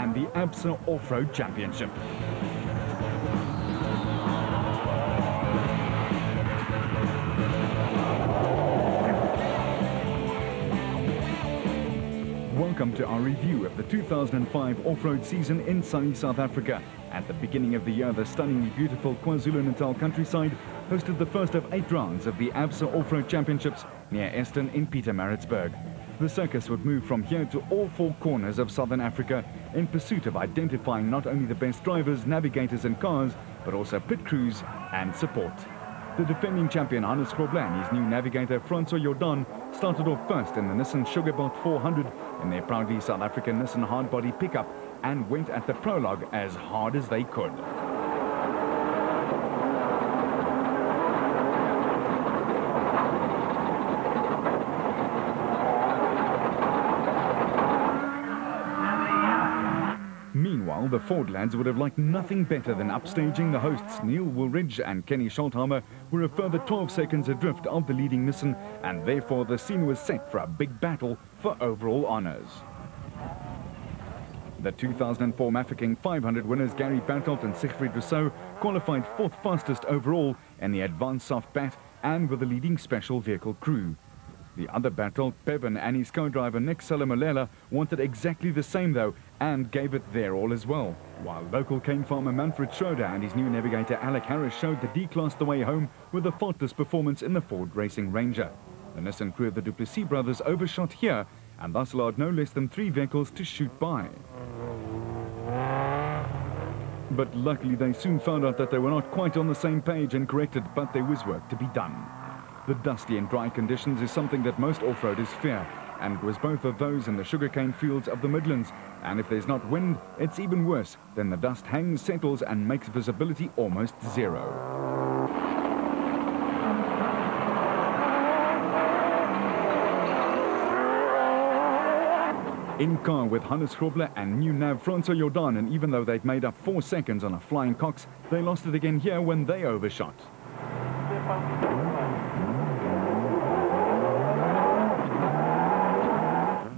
and the ABSA Off-Road Championship. Welcome to our review of the 2005 off-road season in sunny South Africa. At the beginning of the year, the stunningly beautiful KwaZulu-Natal countryside hosted the first of 8 rounds of the ABSA Off-Road Championships near Eston in Pietermaritzburg. The circus would move from here to all 4 corners of Southern Africa in pursuit of identifying not only the best drivers, navigators and cars, but also pit crews and support. The defending champion Hannes Grobler and his new navigator Francois Jordan started off first in the Nissan Sugarbelt 400 in their proudly South African Nissan hardbody pickup and went at the prologue as hard as they could. Meanwhile, the Ford lads would have liked nothing better than upstaging the hosts. Neil Woolridge and Kenny Scholthammer were a further 12 seconds adrift of the leading Nissan, and therefore the scene was set for a big battle for overall honours. The 2004 Mafeking 500 winners Gary Bertelt and Siegfried Rousseau qualified 4th fastest overall in the advanced soft bat and with the leading special vehicle crew. The other Bertelt, Bevan, and his co-driver Nick Salamolela wanted exactly the same though and gave it their all as well. While local cane farmer Manfred Schroeder and his new navigator Alec Harris showed the D-Class the way home with a faultless performance in the Ford Racing Ranger. The Nissan crew of the Duplessis brothers overshot here and thus allowed no less than 3 vehicles to shoot by. But luckily they soon found out that they were not quite on the same page and corrected, but there was work to be done. The dusty and dry conditions is something that most off-roaders fear, and was both of those in the sugarcane fields of the Midlands. And if there's not wind, it's even worse. Then the dust hangs, settles and makes visibility almost zero. In car with Hannes Grobler and new nav Francois Jordan, and even though they'd made up 4 seconds on a flying Cox, they lost it again here when they overshot.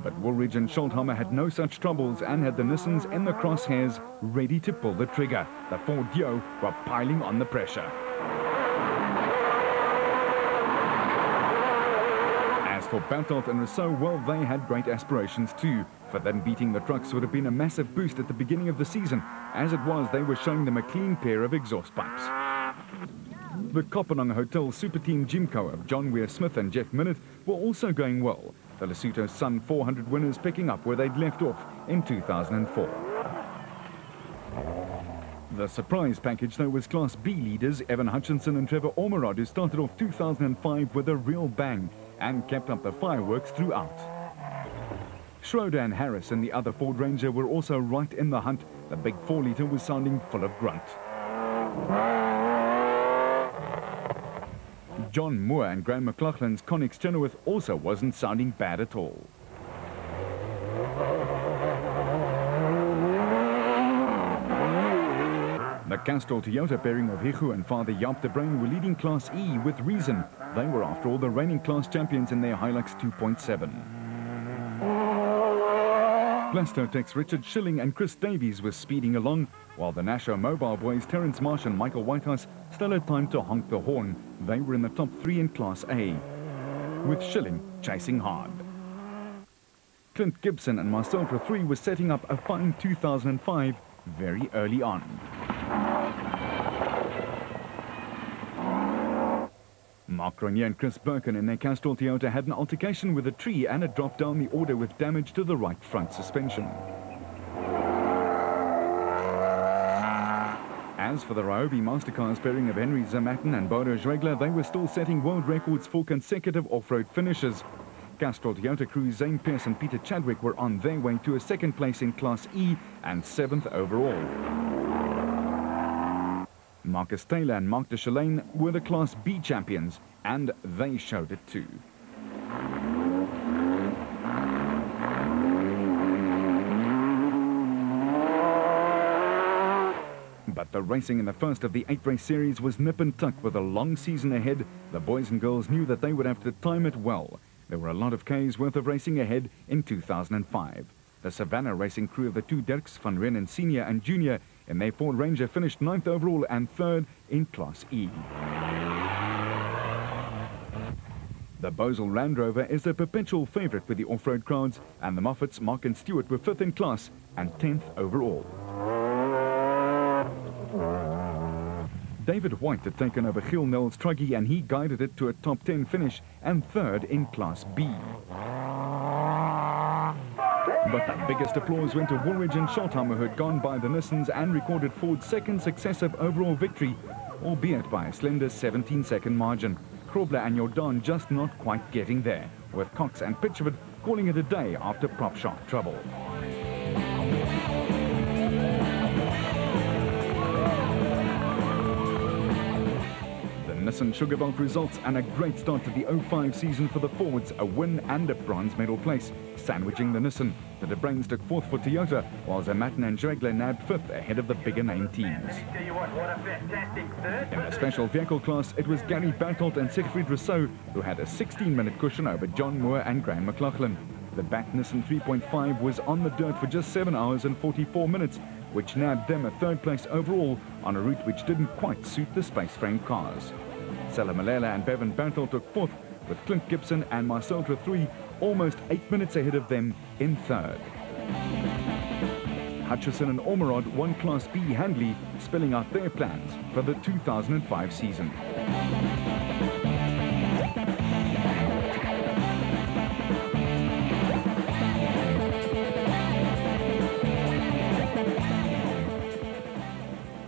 But Woolridge and Scholthammer had no such troubles and had the Nissans in the crosshairs ready to pull the trigger. The Ford Dio were piling on the pressure. As for Bertelt and Rousseau, well, they had great aspirations too. For them, beating the trucks would have been a massive boost at the beginning of the season. As it was, they were showing them a clean pair of exhaust pipes. The Kopanang Hotel Super Team Gymco of John Weir Smith and Jeff Minute were also going well. The Lesotho Sun 400 winners picking up where they'd left off in 2004. The surprise package, though, was Class B leaders Evan Hutchinson and Trevor Ormerod, who started off 2005 with a real bang and kept up the fireworks throughout. Schroeder and Harris and the other Ford Ranger were also right in the hunt. The big 4-litre was sounding full of grunt. John Moore and Graham McLaughlin's Connex Chenoweth also wasn't sounding bad at all. The Castrol Toyota pairing of Hichu and Father Jaap de Bruin were leading Class E with reason. They were, after all, the reigning class champions in their Hilux 2.7. Plastotech's Richard Schilling and Chris Davies were speeding along, while the Nasho Mobile boys Terence Marsh and Michael Whitehouse still had time to honk the horn. They were in the top 3 in Class A, with Schilling chasing hard. Clint Gibson and Marcel Three were setting up a fine 2005 very early on. Mark Grenier and Chris Birkin in their Castrol Toyota had an altercation with a tree and it dropped down the order with damage to the right front suspension. As for the Ryobi Mastercars pairing of Henry Zermatten and Bodo Schwegler, they were still setting world records for consecutive off-road finishes. Castrol Toyota crews Zane Pierce and Peter Chadwick were on their way to a 2nd place in Class E and 7th overall. Marcus Taylor and Mark de Chalane were the Class B champions, and they showed it too. But the racing in the first of the 8-race series was nip and tuck with a long season ahead. The boys and girls knew that they would have to time it well. There were a lot of Ks worth of racing ahead in 2005. The Savannah racing crew of the two Dirks van Reenen Senior and Junior in their Ford Ranger finished 9th overall and 3rd in Class E. The Bosel Land Rover is a perpetual favourite with the off-road crowds, and the Moffats, Mark and Stewart, were 5th in class and 10th overall. David White had taken over Giel Nels Truggy, and he guided it to a top 10 finish and 3rd in Class B. But the biggest applause went to Woolridge and Schottheimer, who had gone by the Nissans and recorded Ford's 2nd successive overall victory, albeit by a slender 17-second margin. Krobler and Jordan just not quite getting there, with Cox and Pitchford calling it a day after prop shot trouble. Nissan Sugarbelt results and a great start to the 05 season for the Fords, a win and a bronze medal place, sandwiching the Nissan. The De Bruins took 4th for Toyota, while Zermatten and Dregler nabbed 5th ahead of the bigger name teams. In the special vehicle class, it was Gary Bertelt and Siegfried Rousseau who had a 16-minute cushion over John Moore and Graham McLaughlin. The back Nissan 3.5 was on the dirt for just 7 hours and 44 minutes, which nabbed them a 3rd place overall on a route which didn't quite suit the space-frame cars. Sela Malela and Bevan Bertelt took 4th, with Clint Gibson and Marcel Trethry almost 8 minutes ahead of them in 3rd. Hutchison and Ormerod won Class B handily, spelling out their plans for the 2005 season.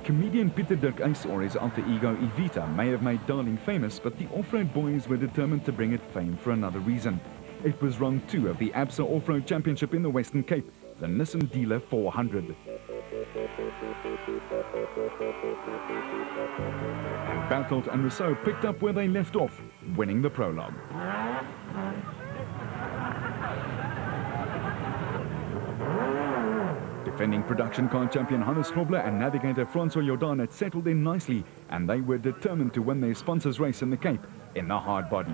Comedian Peter Dirk Uys, or his alter ego Evita, may have made Darling famous, but the off-road boys were determined to bring it fame for another reason. It was round 2 of the ABSA Off-Road Championship in the Western Cape, the Nissan Dealer 400. And Bertelt and Rousseau picked up where they left off, winning the prologue. Defending production car champion Hannes Knobler and navigator Francois Jordan had settled in nicely, and they were determined to win their sponsors' race in the Cape in the hard body.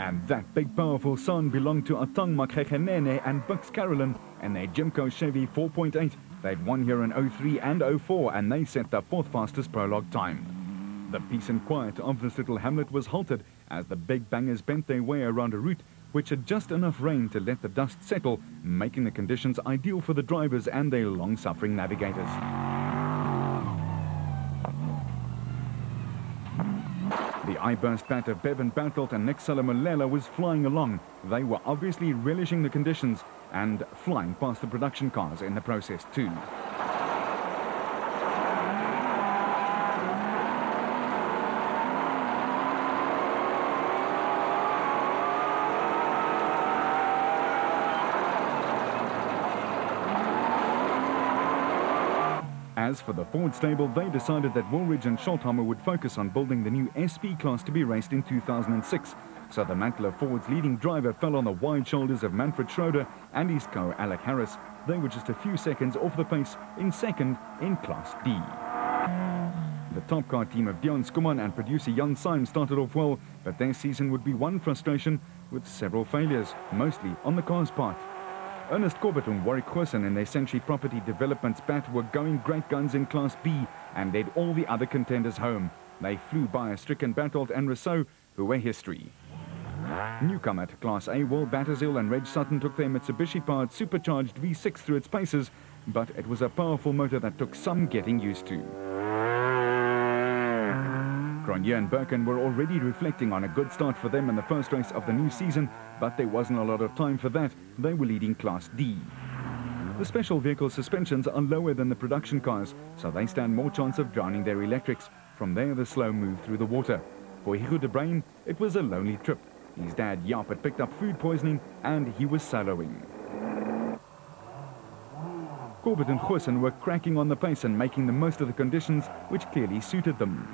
And that big powerful sound belonged to Atang Makgegenene and Bux Carolyn and their Jimco Chevy 4.8. They'd won here in 03 and 04, and they set the 4th fastest prologue time. The peace and quiet of this little hamlet was halted as the big bangers bent their way around a route which had just enough rain to let the dust settle, making the conditions ideal for the drivers and their long-suffering navigators. The eye-burst bat of Bevan Bertelt and Nick Salamolela was flying along. They were obviously relishing the conditions and flying past the production cars in the process too. As for the Ford stable, they decided that Woolridge and Schottheimer would focus on building the new SP class to be raced in 2006. So the mantle of Ford's leading driver fell on the wide shoulders of Manfred Schroeder and his co Alec Harris. They were just a few seconds off the pace in 2nd in Class D. The top car team of Dion Skuman and producer Jan Syme started off well, but their season would be one frustration with several failures, mostly on the car's part. Ernest Corbett and Warwick Goosen in their Century Property Developments bat were going great guns in Class B and led all the other contenders home. They flew by a stricken Bertelt and Rousseau, who were history. Newcomer to Class A, Will Battershill and Reg Sutton took their Mitsubishi-powered supercharged V6 through its paces, but it was a powerful motor that took some getting used to. Cronje and Birkin were already reflecting on a good start for them in the first race of the new season, but there wasn't a lot of time for that. They were leading Class D. The special vehicle suspensions are lower than the production cars, so they stand more chance of drowning their electrics. From there, the slow move through the water. For Hugo de Bruin, it was a lonely trip. His dad, Jaap, had picked up food poisoning, and he was soloing. Corbett and Goosen were cracking on the pace and making the most of the conditions, which clearly suited them.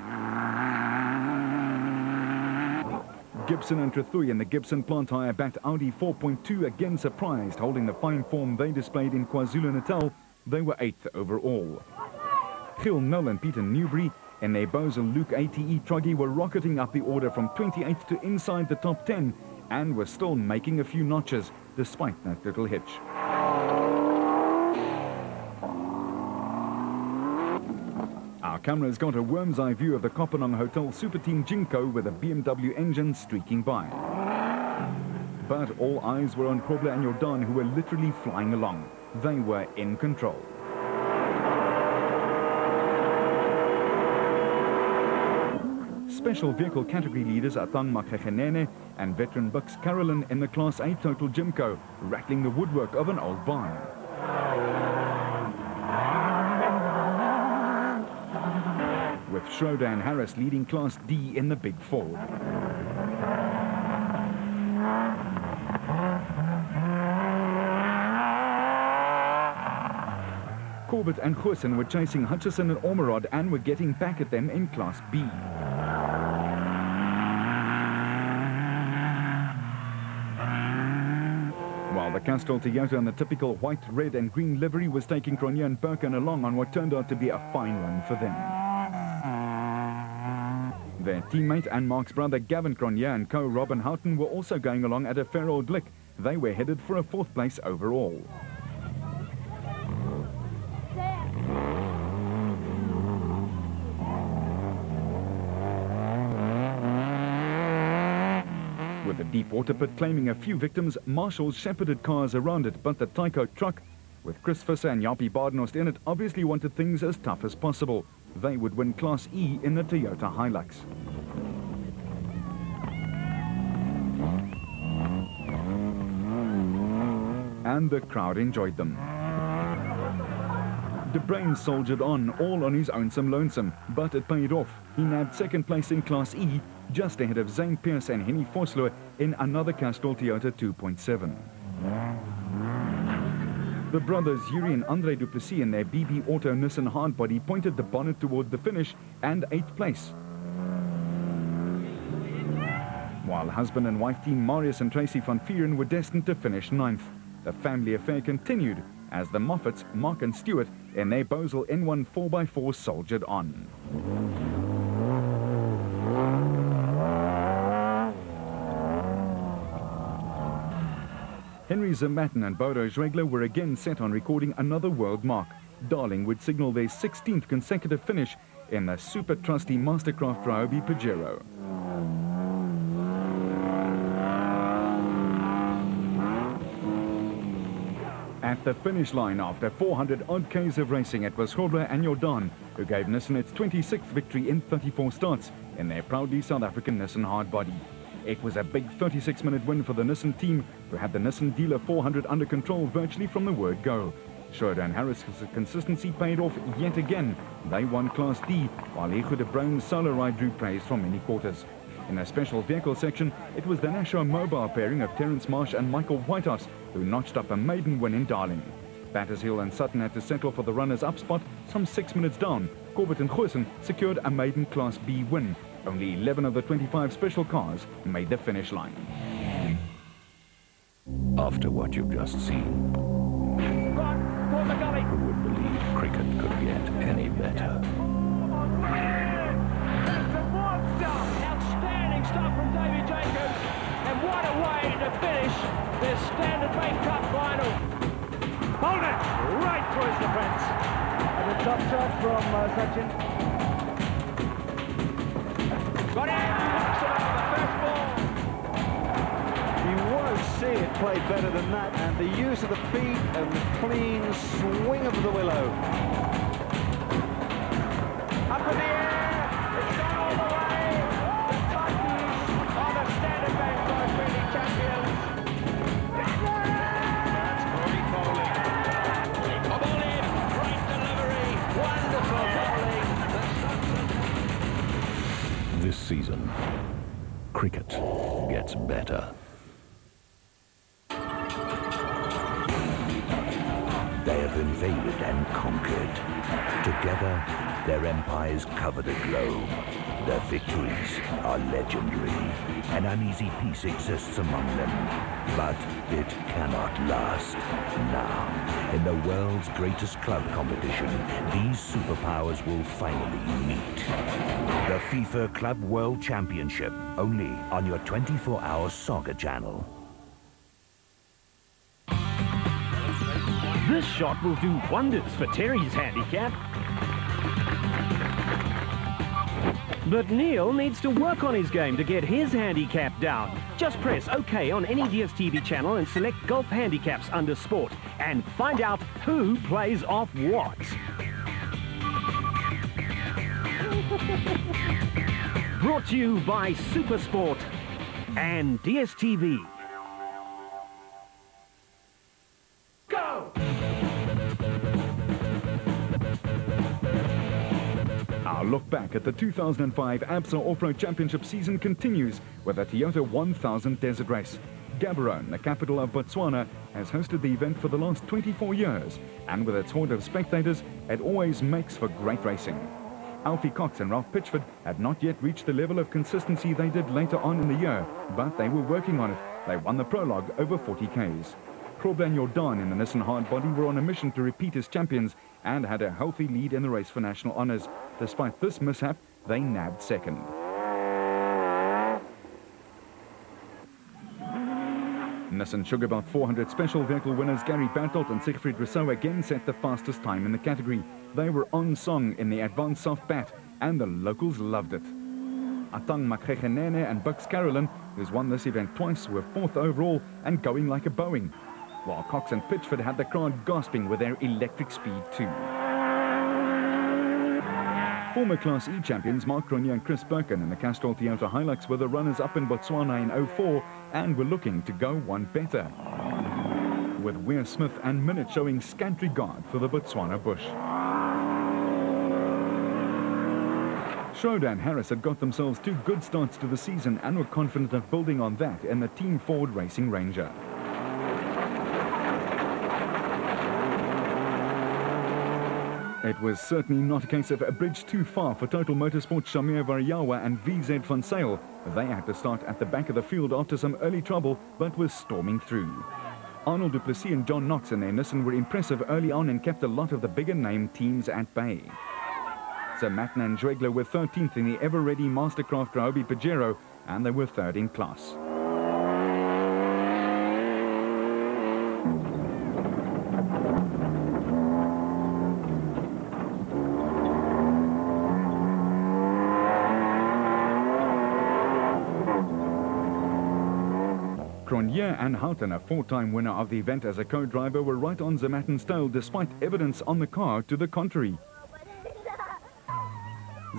Gibson and Trethui in the Gibson plant hire-backed Audi 4.2 again surprised, holding the fine form they displayed in KwaZulu-Natal. They were 8th overall. Gil Null and Peter Newbury in their Bosel Luke ATE truggy were rocketing up the order from 28th to inside the top 10 and were still making a few notches despite that little hitch. Our cameras got a worm's eye view of the Kopanang Hotel Super Team Jinko with a BMW engine streaking by. But all eyes were on Grobler and Jordan, who were literally flying along. They were in control. Special vehicle category leaders Atang Makhegenene and veteran Bux Carolyn in the Class A Total Jimco, rattling the woodwork of an old barn. With Schroeder and Harris leading Class D in the Big Ford. Corbett and Goosen were chasing Hutchison and Ormerod and were getting back at them in Class B. While the Castrol Toyota in the typical white, red and green livery was taking Cronje and Birkin along on what turned out to be a fine run for them. Their teammate and Mark's brother Gavin Cronje and co-Robin Houghton were also going along at a fair old lick. They were headed for a 4th place overall. With the deep water pit claiming a few victims, marshals shepherded cars around it, but the Tyco truck, with Chris Visser and Jappie Badenhorst in it, obviously wanted things as tough as possible. They would win Class E in the Toyota Hilux. And the crowd enjoyed them. De Bruyn soldiered on, all on his own lonesome, but it paid off. He nabbed 2nd place in Class E, just ahead of Zane Pierce and Henny Vosloo in another Castrol Toyota 2.7. The brothers Yuri and Andre Du Plessis in their BB Auto Nissan hardbody pointed the bonnet toward the finish and 8th place. While husband and wife team Marius and Tracy van Vieren were destined to finish 9th. The family affair continued as the Moffats, Mark and Stewart, in their Bosel N1 4x4 soldiered on. Henry Zermatten and Bodo Schwegler were again set on recording another world mark. Darling would signal their 16th consecutive finish in the super trusty Mastercraft Ryobi Pajero. At the finish line, after 400 odd Ks of racing, it was Grobler and Jordan who gave Nissan its 26th victory in 34 starts in their proudly South African Nissan hardbody. It was a big 36-minute win for the Nissan team, who had the Nissan Dealer 400 under control virtually from the word go. Schroeder and Harris' consistency paid off yet again. They won Class D, while Hugo de Bruyn's solo ride drew praise from many quarters. In the special vehicle section, it was the Nashua Mobile pairing of Terence Marsh and Michael Whitehouse who notched up a maiden win in Darling. Battershill and Sutton had to settle for the runners-up spot some 6 minutes down. Corbett and Goosen secured a maiden Class B win. Only 11 of the 25 special cars made the finish line. After what you've just seen, who would believe cricket could get any better? That's a monster! Outstanding stuff from David Jacobs, and what a way to finish their Standard Bank Cup final. Hold it! Right through his defence. And a top shot from Sachin. Got it! Knocks it over the first ball. You won't see it play better than that, and the use of the feet and the clean swing of the willow. Up in the air, it's gone all the way. The Titans are the Standard Bank Cup defending champions. That's Corey bowling. Bowling, great delivery, wonderful bowling. This season, cricket gets better. They have been invaded and conquered. Together, their empires cover the globe. Their victories are legendary. An uneasy peace exists among them, but it cannot last. Now, in the world's greatest club competition, these superpowers will finally meet. The FIFA Club World Championship, only on your 24-hour soccer channel. This shot will do wonders for Terry's handicap. But Neil needs to work on his game to get his handicap down. Just press OK on any DSTV channel and select Golf Handicaps under Sport and find out who plays off what. Brought to you by SuperSport and DSTV. Our look back at the 2005 ABSA Off-Road Championship season continues with the Toyota 1000 Desert Race. Gaborone, the capital of Botswana, has hosted the event for the last 24 years, and with its horde of spectators, it always makes for great racing. Alfie Cox and Ralph Pitchford had not yet reached the level of consistency they did later on in the year, but they were working on it. They won the prologue over 40 Ks. Grobbelaar and Jordan in the Nissan Hardbody were on a mission to repeat as champions and had a healthy lead in the race for national honours. Despite this mishap, they nabbed second. Nissan Sugarbout 400 special vehicle winners Gary Bertolt and Siegfried Rousseau again set the fastest time in the category. They were on song in the advanced soft bat, and the locals loved it. Atang Makgegenene and Bucks Carolyn, who's won this event twice, were 4th overall and going like a Boeing, while Cox and Pitchford had the crowd gasping with their electric speed too. Former Class E champions Mark Cronje and Chris Birkin in the Castrol Toyota Hilux were the runners-up in Botswana in 04 and were looking to go one better, with Weir Smith and Minute showing scant regard for the Botswana bush. Schroeder and Harris had got themselves 2 good starts to the season and were confident of building on that in the Team Ford Racing Ranger. It was certainly not a case of a bridge too far for Total Motorsport Shamir Variawa and VZ Van Sail. They had to start at the back of the field after some early trouble, but was storming through. Arnold Duplessis and John Knox and their Nissan were impressive early on and kept a lot of the bigger name teams at bay. Sir Matten and Zwegler were 13th in the ever-ready Mastercraft Ryobi Pajero, and they were 3rd in class. Cronje and Houghton, a 4-time winner of the event as a co-driver, were right on Zematin's tail despite evidence on the car to the contrary.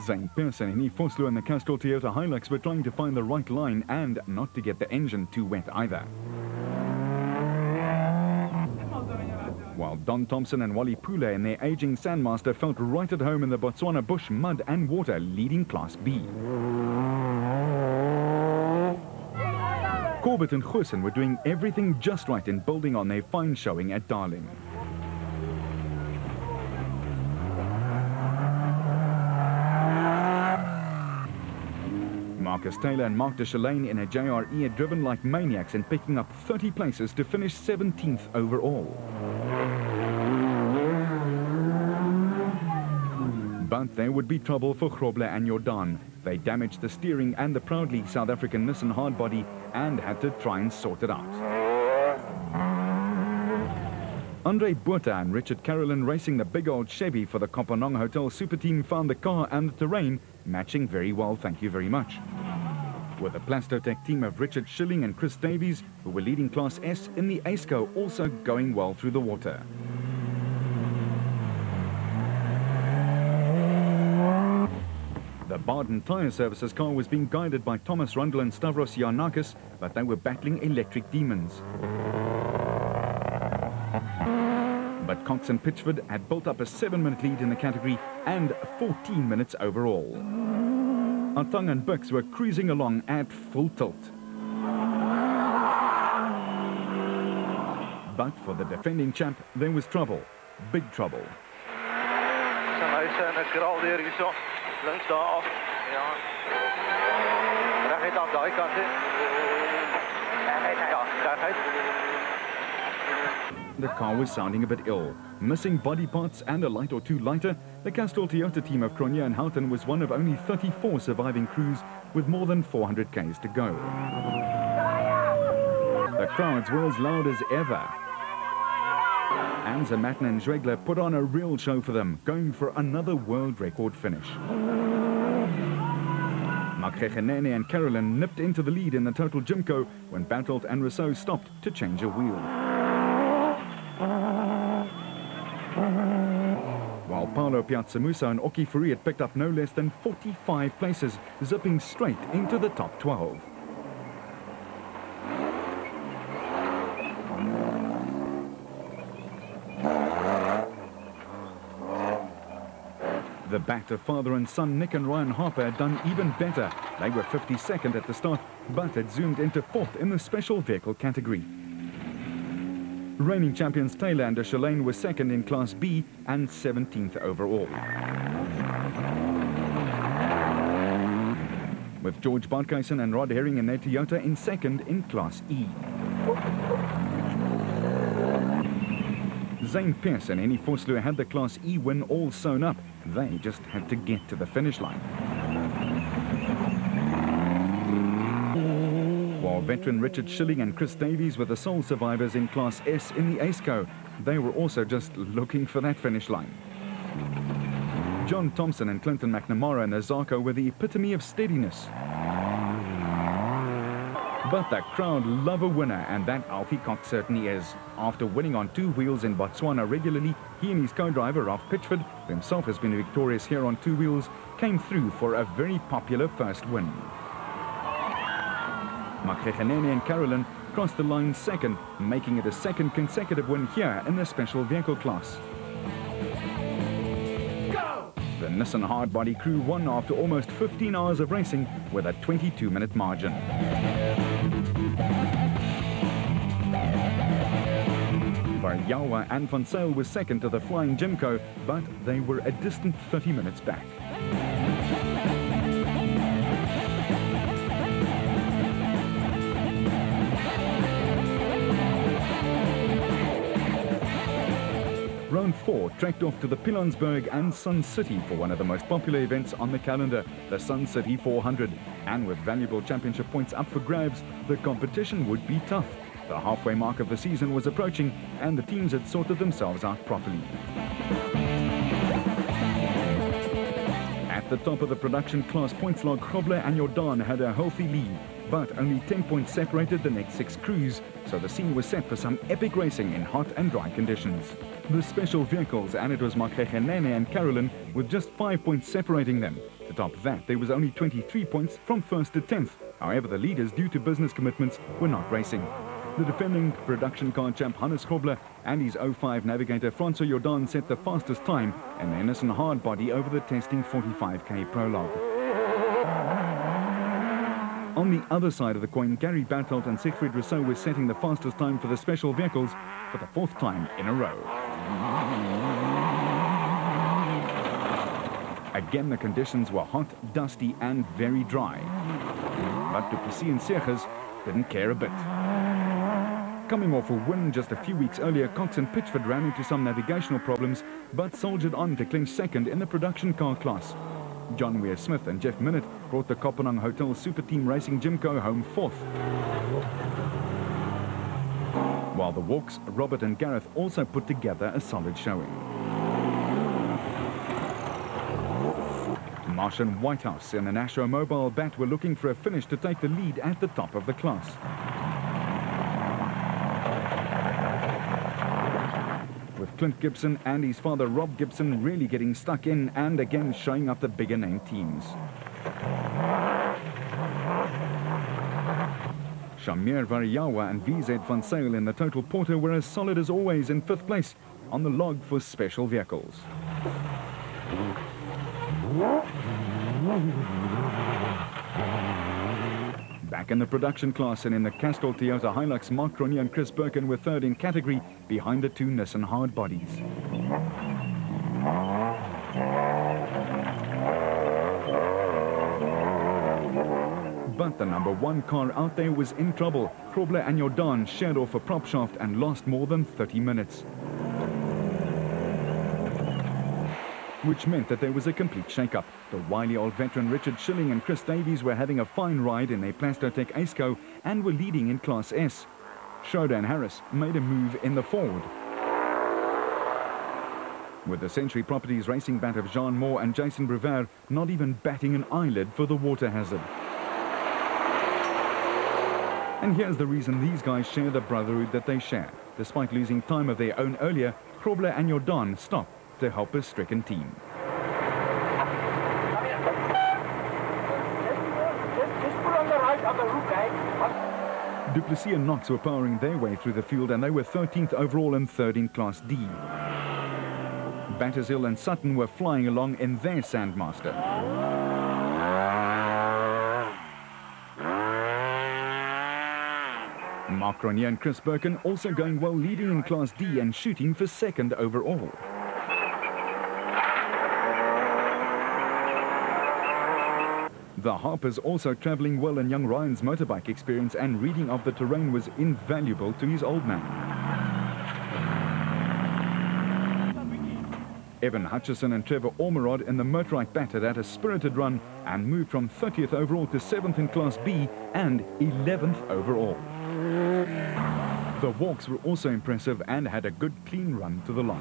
Zane Pearson and Eve Vosloo in the Castrol Toyota Hilux were trying to find the right line and not to get the engine too wet either. While Don Thompson and Wally Pule in their aging Sandmaster felt right at home in the Botswana bush, mud and water, leading Class B. Corbett and Goosen were doing everything just right in building on their fine showing at Darling. Marcus Taylor and Mark de Chalane in a JRE had driven like maniacs and picking up 30 places to finish 17th overall. But there would be trouble for Grobbelaar and Jordan. They damaged the steering and the proudly South African Nissan hardbody and had to try and sort it out. Andre Botha and Richard Carolyn racing the big old Chevy for the Kopanong Hotel Super Team found the car and the terrain matching very well, thank you very much. With the Plastotech team of Richard Schilling and Chris Davies, who were leading Class S in the ASCO, also going well through the water. The Barden Tyre Services car was being guided by Thomas Rundle and Stavros Giannakis, but they were battling electric demons. But Cox and Pitchford had built up a 7-minute lead in the category and 14 minutes overall. Atang and Bucks were cruising along at full tilt. But for the defending champ, there was trouble. big trouble. Zijn huis en een kraal hier zo. Links daar af. Ja. Recht aan de kant. Ja, recht. The car was sounding a bit ill. Missing body parts and a light or two lighter, the Castrol Toyota team of Cronje and Houghton was one of only 34 surviving crews with more than 400 Ks to go. The crowds were as loud as ever. Anza Matten and Zwegler put on a real show for them, going for another world record finish. Makgeghenene and Carolyn nipped into the lead in the total Jimco when Bartelt and Rousseau stopped to change a wheel. While Paolo Piazzamusa and Oki Fourie had picked up no less than 45 places, zipping straight into the top 12. The bat of father and son Nick and Ryan Harper had done even better. They were 52nd at the start, but had zoomed into 4th in the special vehicle category. Reigning champions Taylor and Deschalane were 2nd in Class B and 17th overall. With George Barkhuizen and Rod Herring in their Toyota in 2nd in Class E. Zane Pierce and Henny Vosloo had the Class E win all sewn up. They just had to get to the finish line. While veteran Richard Schilling and Chris Davies were the sole survivors in Class S in the ACECO, they were also just looking for that finish line. John Thompson and Clinton McNamara in the Zarko were the epitome of steadiness. But the crowd love a winner, and that Alfie Cox certainly is. After winning on 2 wheels in Botswana regularly, he and his co-driver Ralph Pitchford, who himself has been victorious here on 2 wheels, came through for a very popular first win. Makgeghenene and Carolyn crossed the line 2nd, making it a 2nd consecutive win here in the special vehicle class. The Nissan Hardbody crew won after almost 15 hours of racing with a 22-minute margin. Varjawa and Van Sale were 2nd to the Flying Jimco, but they were a distant 30 minutes back. Round 4 trekked off to the Pilanesberg and Sun City for one of the most popular events on the calendar, the Sun City 400. And with valuable championship points up for grabs, the competition would be tough. The halfway mark of the season was approaching, and the teams had sorted themselves out properly. At the top of the production class points log, Grobler and Jordan had a healthy lead, but only 10 points separated the next 6 crews, so the scene was set for some epic racing in hot and dry conditions. The special vehicles, and it was Makgeghenene and Carolyn, with just 5 points separating them. To top that, there was only 23 points from 1st to 10th. However, the leaders, due to business commitments, were not racing. The defending production car champ Hannes Grobler and his 05 navigator Francois Jordan set the fastest time in the Nissan Hardbody over the testing 45k prologue. On the other side of the coin, Gary Bartelt and Siegfried Rousseau were setting the fastest time for the special vehicles for the 4th time in a row. Again, the conditions were hot, dusty and very dry. But Duplessis and Seegers didn't care a bit. Coming off a win just a few weeks earlier, Cox and Pitchford ran into some navigational problems, but soldiered on to clinch 2nd in the production car class. John Weir-Smith and Jeff Minute brought the Kopenhagen Hotel Super Team Racing Jimco home 4th. While the Walks, Robert and Gareth also put together a solid showing. Marsh and Whitehouse in an Astro Mobile Bat were looking for a finish to take the lead at the top of the class. With Clint Gibson and his father Rob Gibson really getting stuck in and again showing up the bigger name teams. Shamir Varjawa and VZ Van Sale in the Total Porter were as solid as always in 5th place on the log for special vehicles. Back in the production class and in the Castrol Toyota Hilux, Mark Cronje and Chris Birkin were 3rd in category behind the 2 Nissan Hardbodies. But the number one car out there was in trouble. Grobler and Jordan shared off a prop shaft and lost more than 30 minutes. Which meant that there was a complete shake-up. The wily old veteran Richard Schilling and Chris Davies were having a fine ride in their Plastotec Aceco and were leading in Class S. Schroeder and Harris made a move in the Ford. With the Century Properties racing bat of Jean Moore and Jason Brevard not even batting an eyelid for the water hazard. And here's the reason these guys share the brotherhood that they share. Despite losing time of their own earlier, Grobler and Jordan stopped to help a stricken team. Du Plessis and Knox were powering their way through the field and they were 13th overall and 3rd in Class D. Battershill and Sutton were flying along in their Sandmaster. Mark Grenier and Chris Birkin also going well, leading in Class D and shooting for 2nd overall. The Harpers also travelling well, and young Ryan's motorbike experience and reading of the terrain was invaluable to his old man. Evan Hutchison and Trevor Ormerod in the motorbike battered at a spirited run and moved from 30th overall to 7th in Class B and 11th overall. The Walks were also impressive and had a good clean run to the line.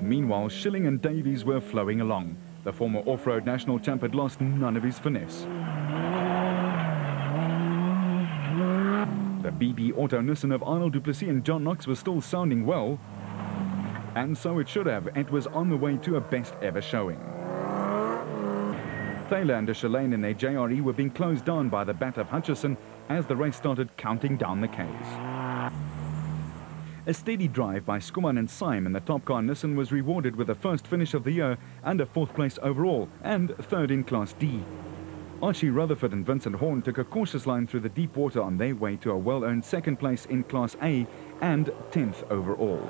Meanwhile, Schilling and Davies were flowing along. The former off-road national champ had lost none of his finesse. The BB Auto Nissan of Arnold Du Plessis and John Knox was still sounding well, and so it should have. It was on the way to a best ever showing. Taylor and Deschalane in their JRE were being closed down by the bat of Hutchison as the race started counting down the Ks. A steady drive by Skuman and Syme in the top car Nissan was rewarded with the first finish of the year and a 4th place overall and 3rd in Class D. Archie Rutherford and Vincent Horn took a cautious line through the deep water on their way to a well-earned 2nd place in Class A and 10th overall.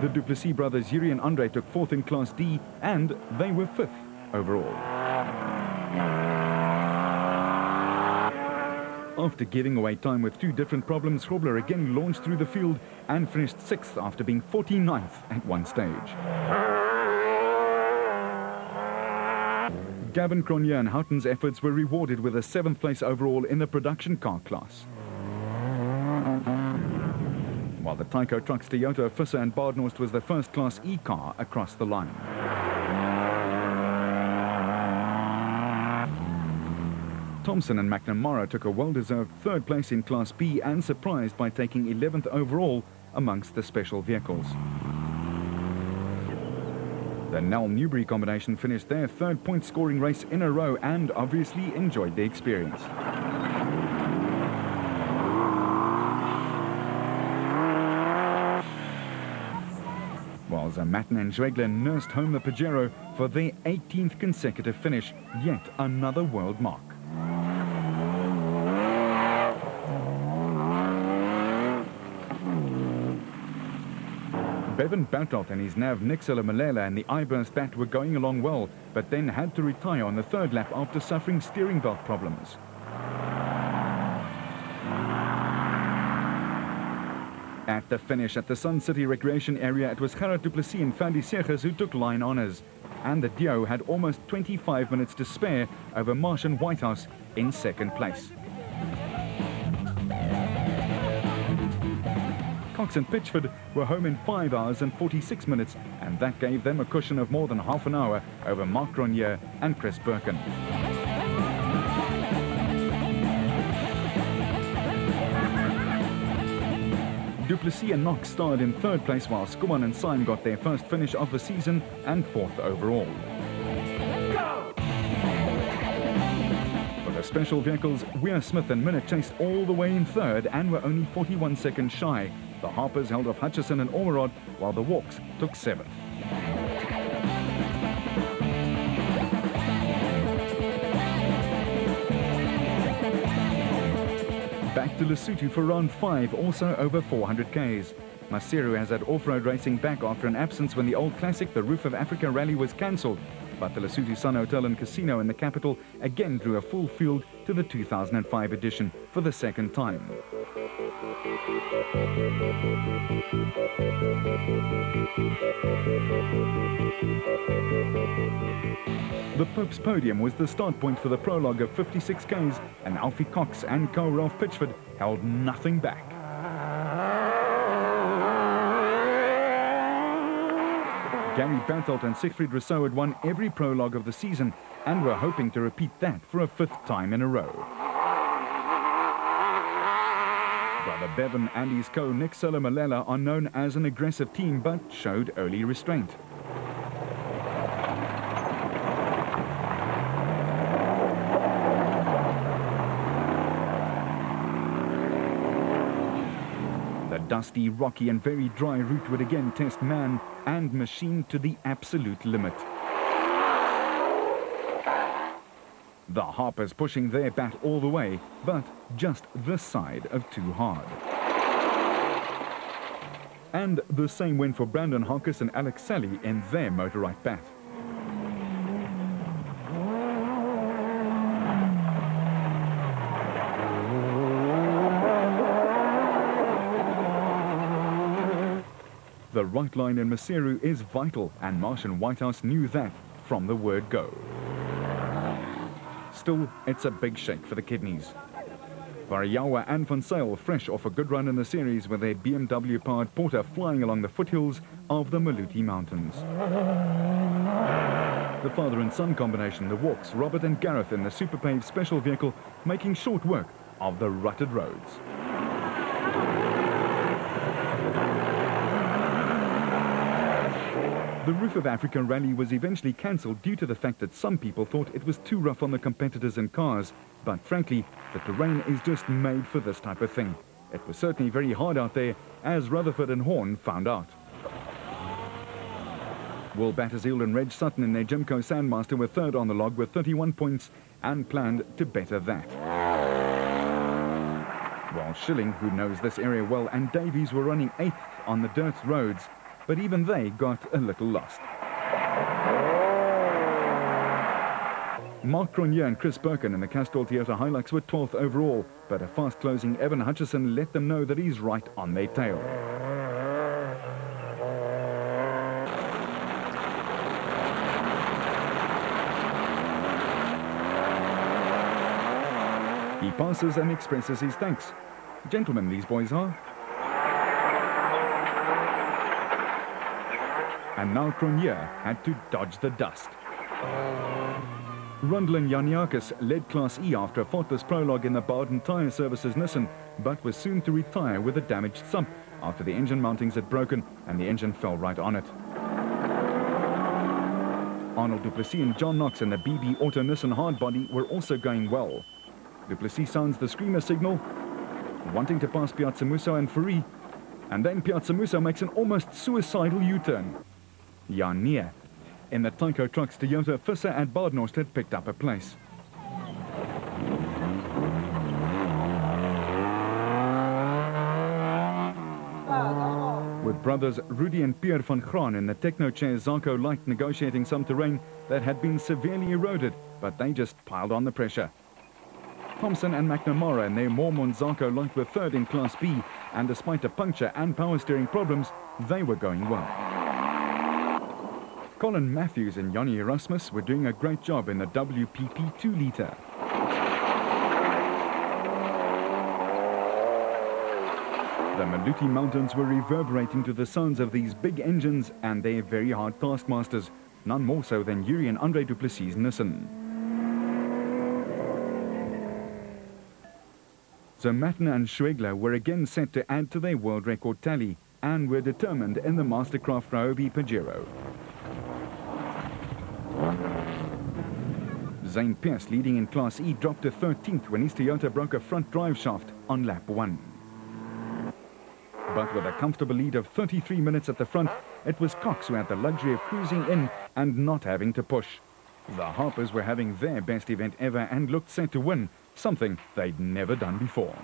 The Du Plessis brothers Yuri and Andre took 4th in Class D and they were 5th overall. After giving away time with 2 different problems, Grobler again launched through the field and finished 6th after being 49th at one stage. Gavin Cronje and Houghton's efforts were rewarded with a 7th place overall in the production car class. While the Tyco trucks Toyota, Visser and Badenhorst was the first Class E car across the line. Thompson and McNamara took a well-deserved 3rd place in Class B and surprised by taking 11th overall amongst the special vehicles. The Nell Newbury combination finished their 3rd point-scoring race in a row and obviously enjoyed the experience. While Zamatin and Zweigler nursed home the Pajero for their 18th consecutive finish, yet another world mark. Bevan Bertolt and his nav Nixela Malela and the I-Burst bat were going along well, but then had to retire on the 3rd lap after suffering steering belt problems. At the finish at the Sun City Recreation Area, it was Gerard Du Plessis and Fandi Segers who took line honours, and the duo had almost 25 minutes to spare over Marsh and Whitehouse in 2nd place. Cox and Pitchford were home in 5 hours and 46 minutes, and that gave them a cushion of more than half an hour over Mark Grenier and Chris Birkin. Du Plessis and Knox starred in 3rd place, while Skuman and Syme got their first finish of the season and 4th overall. For the special vehicles, Weir Smith and Minute chased all the way in 3rd and were only 41 seconds shy. The Harpers held off Hutchison and Ormerod, while the Walks took 7th. Back to Lesotho for round 5, also over 400 Ks. Maseru has had off-road racing back after an absence when the old classic, the Roof of Africa Rally, was cancelled. But the Lesotho Sun Hotel and Casino in the capital again drew a full field to the 2005 edition for the second time. The Pope's Podium was the start point for the prologue of 56 Ks, and Alfie Cox and co-Ralph Pitchford held nothing back. Gary Berthold and Siegfried Rousseau had won every prologue of the season and were hoping to repeat that for a 5th time in a row. Brother Bevan and his co Nick Solomalela are known as an aggressive team but showed early restraint. The dusty, rocky and very dry route would again test man and machine to the absolute limit. The Harpers pushing their bat all the way, but just this side of too hard. And the same went for Brandon Harkis and Alex Sally in their motorized bat. The right line in Maseru is vital, and Martian Whitehouse knew that from the word go. Still, it's a big shake for the kidneys. Variawa and Van Zyl fresh off a good run in the series with their BMW-powered Porter flying along the foothills of the Maluti Mountains. The father and son combination, the Walks, Robert and Gareth in the Super Pave special vehicle, making short work of the rutted roads. The Roof of Africa Rally was eventually cancelled due to the fact that some people thought it was too rough on the competitors and cars. But frankly, the terrain is just made for this type of thing. It was certainly very hard out there, as Rutherford and Horn found out. Will Batterseal and Reg Sutton in their Jimco Sandmaster were third on the log with 31 points and planned to better that. While Schilling, who knows this area well, and Davies were running 8th on the dirt roads, but even they got a little lost. Mark Cronje and Chris Birkin in the Castrol Toyota Hilux were 12th overall, but a fast-closing Evan Hutchison let them know that he's right on their tail. He passes and expresses his thanks. Gentlemen, these boys are. And now Cronje had to dodge the dust. Rundlin Janiakis led Class E after a faultless prologue in the Bowden Tyre Services Nissan, but was soon to retire with a damaged sump after the engine mountings had broken and the engine fell right on it. Arnold Du Plessis and John Knox in the BB Auto Nissan hardbody were also going well. Du Plessis sounds the screamer signal, wanting to pass Piazza Musso and Fourie, and then Piazza Musso makes an almost suicidal U-turn. Jan Neer in the Tyco Trucks Toyota Fisser at Badenhorst had picked up a place. With brothers Rudy and Pierre van Graan in the Technochair Zarco Light negotiating some terrain that had been severely eroded, but they just piled on the pressure. Thompson and McNamara and their Mormon Zarco Light were third in Class B, and despite a puncture and power steering problems, they were going well. Colin Matthews and Johnny Erasmus were doing a great job in the WPP 2-litre. The Maluti Mountains were reverberating to the sounds of these big engines and their very hard taskmasters, none more so than Yuri and Andre Du Plessis' Nissan. Zermatten and Schwegler were again set to add to their world record tally and were determined in the Mastercraft Ryobi Pajero. Zane Pierce, leading in Class E, dropped to 13th when his Toyota broke a front drive shaft on lap 1. But with a comfortable lead of 33 minutes at the front, it was Cox who had the luxury of cruising in and not having to push. The Harpers were having their best event ever and looked set to win, something they'd never done before.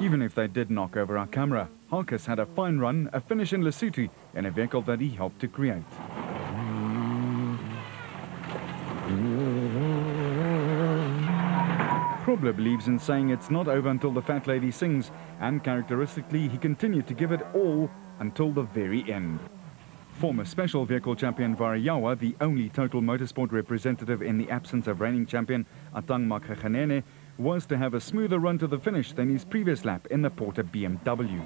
Even if they did knock over our camera, Harkus had a fine run, a finish in Lesotho, in a vehicle that he helped to create. Krobler believes in saying it's not over until the fat lady sings, and characteristically he continued to give it all until the very end. Former special vehicle champion Varayawa, the only total motorsport representative in the absence of reigning champion Atang Makgakganene, was to have a smoother run to the finish than his previous lap in the Porter BMW.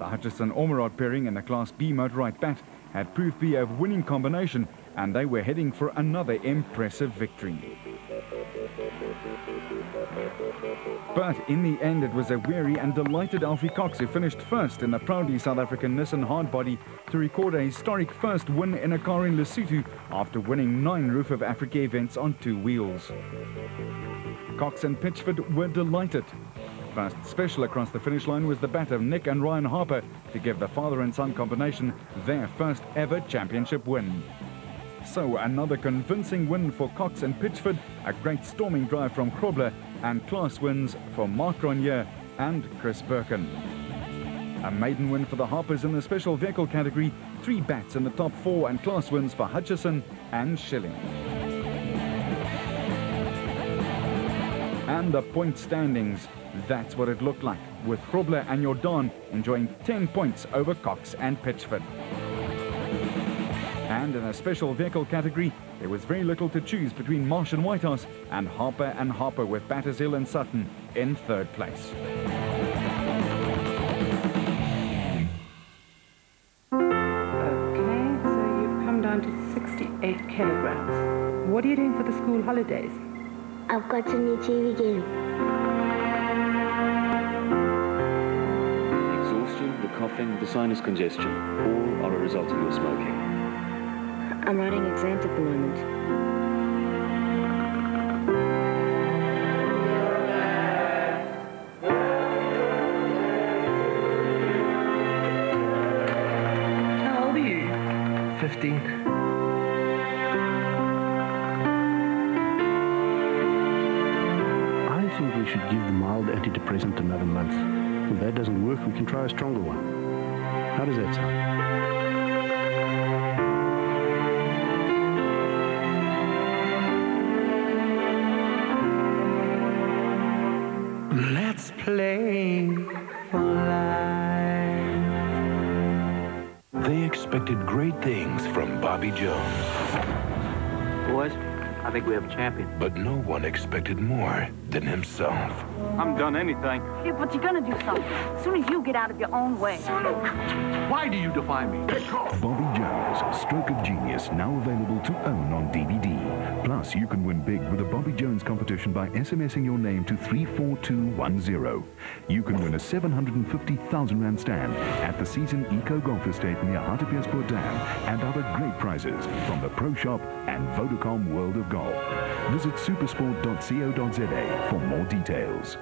The Hutchison-Ormerod pairing in the Class B Motorite Bat had proved to be a winning combination, and they were heading for another impressive victory. But in the end, it was a weary and delighted Alfie Cox who finished first in the proudly South African Nissan Hardbody to record a historic first win in a car in Lesotho after winning 9 Roof of Africa events on 2 wheels. Cox and Pitchford were delighted. First special across the finish line was the bat of Nick and Ryan Harper to give the father and son combination their first ever championship win. So another convincing win for Cox and Pitchford, a great storming drive from Krobler, and class wins for Mark Grenier and Chris Birkin. A maiden win for the Harpers in the special vehicle category, 3 bats in the top 4 and class wins for Hutchison and Schilling. And the point standings, that's what it looked like, with Krobler and Jordan enjoying 10 points over Cox and Pitchford. And in a special vehicle category, there was very little to choose between Marsh and Whitehouse, and Harper with Battershill and Sutton in 3rd place. Okay, so you've come down to 68 kilograms. What are you doing for the school holidays? I've got a new TV game. The exhaustion, the coughing, the sinus congestion, all are a result of your smoking. I'm writing exams at the moment. How old are you? 15. I think we should give the mild antidepressant another month. If that doesn't work, we can try a stronger one. How does that sound? Let's play for life. They expected great things from Bobby Jones. Boys, I think we have a champion. But no one expected more than himself. I haven't done anything. Yeah, but you're gonna do something. As soon as you get out of your own way. Why do you defy me? Bobby Jones, Stroke of Genius, now available to own on DVD. Plus, you can win big with the Bobby Jones competition by SMSing your name to 34210. You can win a 750,000 Rand stand at the Season Eco Golf Estate near Hartbeespoort Dam and other great prizes from the Pro Shop and Vodacom World of Golf. Visit supersport.co.za for more details.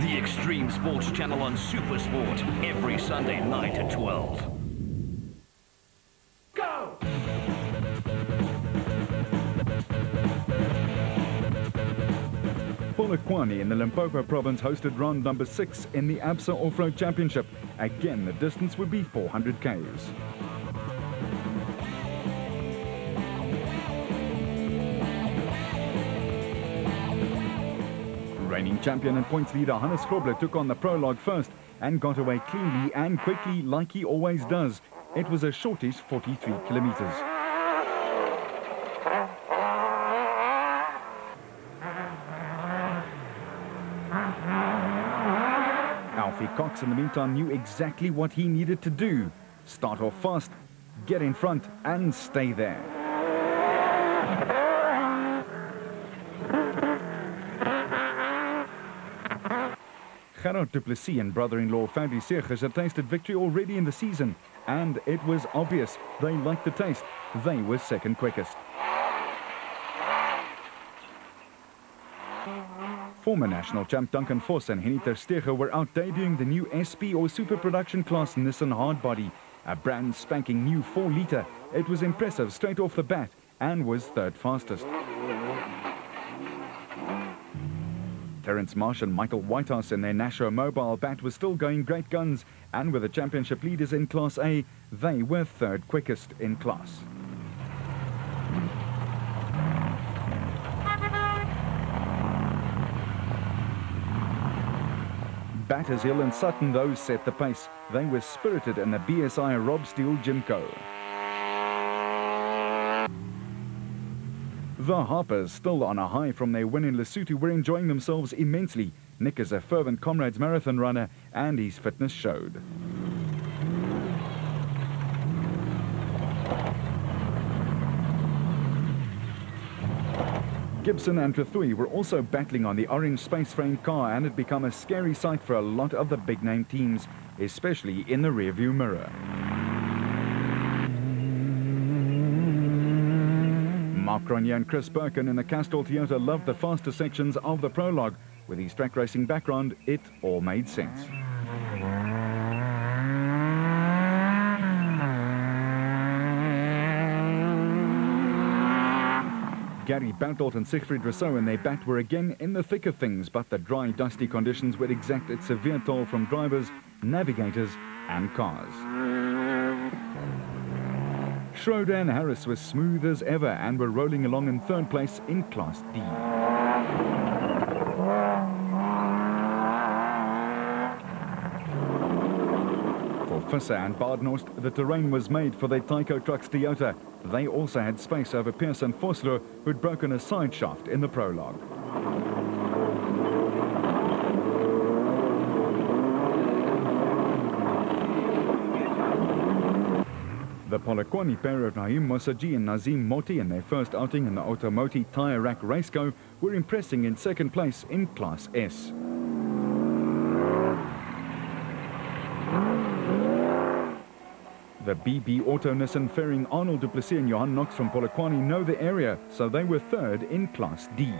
The Extreme Sports Channel on SuperSport every Sunday night at 12. Go! Polokwane in the Limpopo province hosted round number 6 in the ABSA Off-Road Championship. Again, the distance would be 400 k's. Reigning champion and points leader Hannes Krobler took on the prologue first and got away cleanly and quickly like he always does. It was a shortish 43 kilometers. Alfie Cox in the meantime knew exactly what he needed to do. Start off fast, get in front and stay there. Gerhard Gerard du Plessis and brother-in-law Fadi Seegers had tasted victory already in the season, and it was obvious they liked the taste. They were second quickest. Former national champ Duncan Vos and Henny ter Steege were out debuting the new SP or Super Production Class Nissan Hardbody, a brand spanking new 4-litre. It was impressive straight off the bat and was third fastest. Terence Marsh and Michael Whitehouse in their Nashua Mobile bat was still going great guns, and with the championship leaders in Class A, they were third quickest in class. Batters Hill and Sutton, those set the pace. They were spirited in the BSI Rob Steele Jimco. The Harpers, still on a high from their win in Lesotho, were enjoying themselves immensely. Nick is a fervent Comrades marathon runner, and his fitness showed. Gibson and Trathui were also battling on the orange space frame car, and it became a scary sight for a lot of the big-name teams, especially in the rearview mirror. Mark Cronje and Chris Birkin in the Castrol Toyota loved the faster sections of the prologue. With his track racing background, it all made sense. Gary Bertelt and Siegfried Rousseau and their bat were again in the thick of things, but the dry, dusty conditions would exact its severe toll from drivers, navigators and cars. Schroeder and Harris were smooth as ever and were rolling along in third place in Class D. Visser and Badenhorst, the terrain was made for their Tyco Trucks Toyota. They also had space over Pearson Vosloo, who'd broken a side shaft in the prologue. The Polokwane pair of Naheem Mosaji and Nazim Moti in their first outing in the Automoti Tyre Rack Raceco were impressing in second place in Class S. The BB Auto Nissan ferrying Arnold du Plessis and Johan Knox from Polokwane know the area, so they were third in Class D.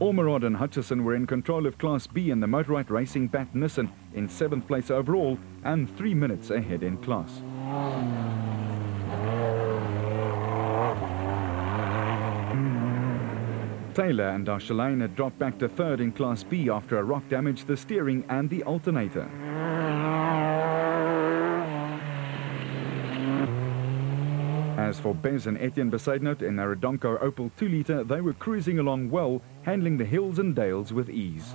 Ormerod and Hutchison were in control of Class B in the Motorite Racing Bat Nissan in 7th place overall and 3 minutes ahead in class. Taylor and Darshalain had dropped back to third in Class B after a rock damaged the steering and the alternator. As for Bez and Etienne Besaidnout in their Redonco Opel 2-litre, they were cruising along well, handling the hills and dales with ease.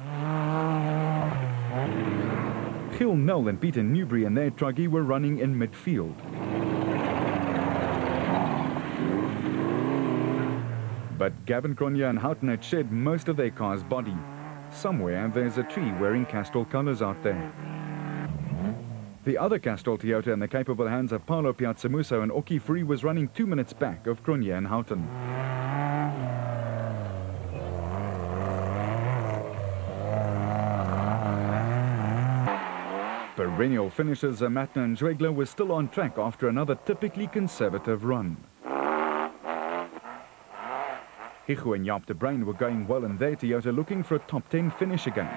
Gil Nel and Peter Newbury and their truggy were running in midfield. But Gavin Cronje and Houghton had shed most of their car's body. Somewhere there's a tree wearing Castrol colours out there. The other Castrol Toyota in the capable hands of Paulo Piazzamuso and Oki Free was running 2 minutes back of Cronje and Houghton. Perennial finishers Matna and Zwegler were still on track after another typically conservative run. Hichu and Jaap de Bruin were going well in their Toyota, looking for a top 10 finish again.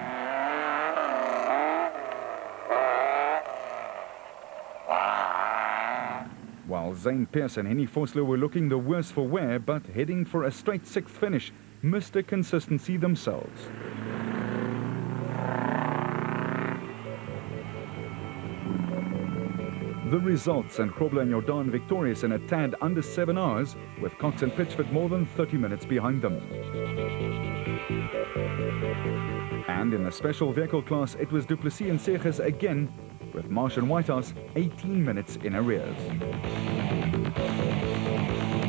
While Zane Pearce and Henny Vosloo were looking the worse for wear, but heading for a straight 6th finish, Mr. Consistency themselves. The results, and Grobler and Jordan victorious in a tad under 7 hours, with Cox and Pitchford more than 30 minutes behind them. And in the special vehicle class, it was du Plessis and Seegers again, with Marsh and Whitehouse 18 minutes in arrears.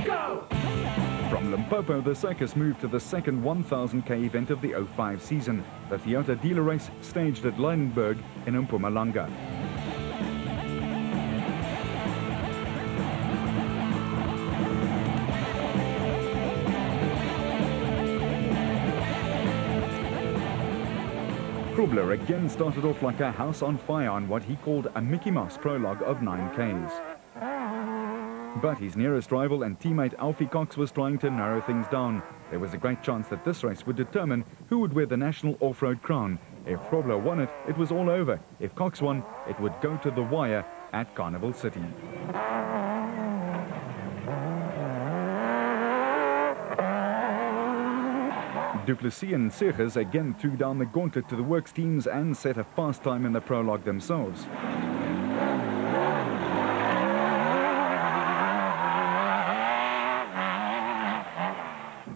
Go! From Limpopo, the circus moved to the second 1,000k event of the 05 season, the Toyota dealer race staged at Leidenburg in Mpumalanga. Grobler again started off like a house on fire on what he called a Mickey Mouse prologue of 9 Ks. But his nearest rival and teammate Alfie Cox was trying to narrow things down. There was a great chance that this race would determine who would wear the national off-road crown. If Grobler won it, it was all over. If Cox won, it would go to the wire at Carnival City. Du Plessis and Segers again threw down the gauntlet to the works teams and set a fast time in the prologue themselves.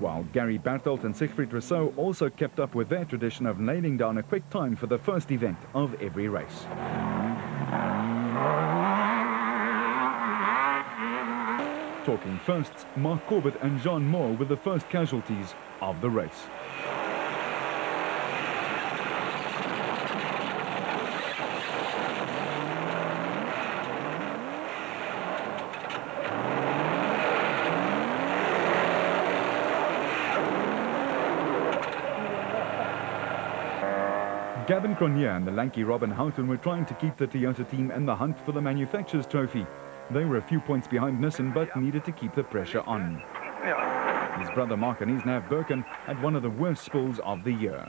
While Gary Bertelt and Siegfried Rousseau also kept up with their tradition of nailing down a quick time for the first event of every race. Talking firsts, Mark Corbett and Jean Moore were the first casualties of the race. Gavin Cronje and the lanky Robin Houghton were trying to keep the Toyota team in the hunt for the manufacturer's trophy. They were a few points behind Nissan, but needed to keep the pressure on. His brother Mark and his Nav Birkin had one of the worst spills of the year.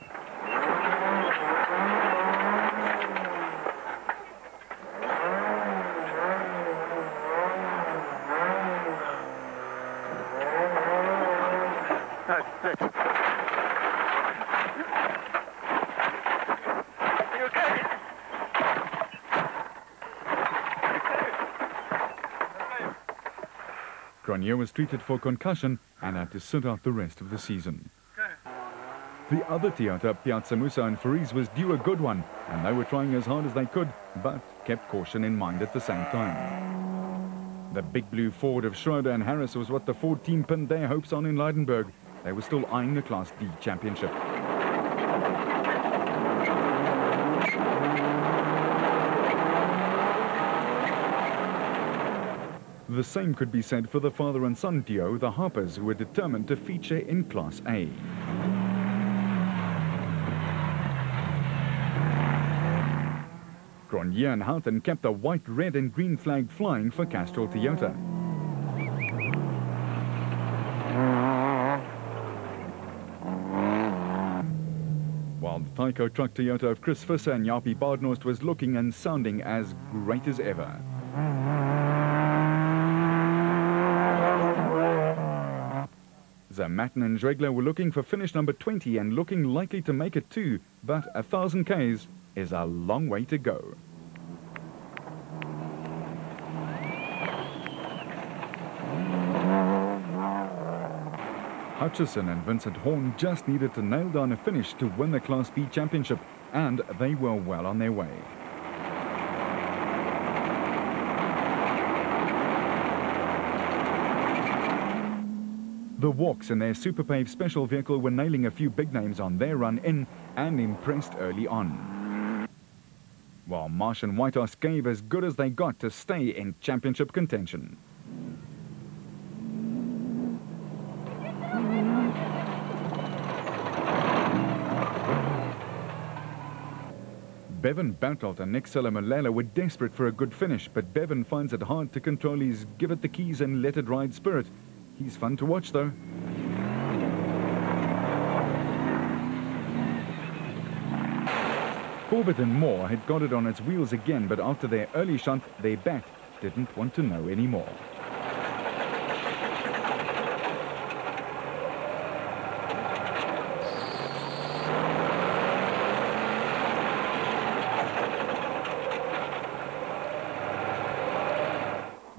Cronje was treated for concussion and had to sit out the rest of the season. The other Toyota, Piazza Musa and Fariz, was due a good one, and they were trying as hard as they could, but kept caution in mind at the same time. The big blue Ford of Schroeder and Harris was what the Ford team pinned their hopes on in Leidenburg. They were still eyeing the Class D championship. The same could be said for the father and son duo, the Harpers, who were determined to feature in Class A. Cronje and Houghton kept the white, red and green flag flying for Castrol Toyota. While the Tyco truck Toyota of Chris Visser and Jaapie Baardnorst was looking and sounding as great as ever. Zermatten and Zwegler were looking for finish number 20 and looking likely to make it too, but 1,000 Ks is a long way to go. Hutchison and Vincent Horn just needed to nail down a finish to win the Class B championship, and they were well on their way. The Walks in their Super Pave special vehicle were nailing a few big names on their run in and impressed early on. While Marsh and Whitehouse gave as good as they got to stay in championship contention. Bevan Bertelt and Nick Selamalala were desperate for a good finish, but Bevan finds it hard to control his give it the keys and let it ride spirit. He's fun to watch, though. Corbett and Moore had got it on its wheels again, but after their early shunt, their bat didn't want to know anymore.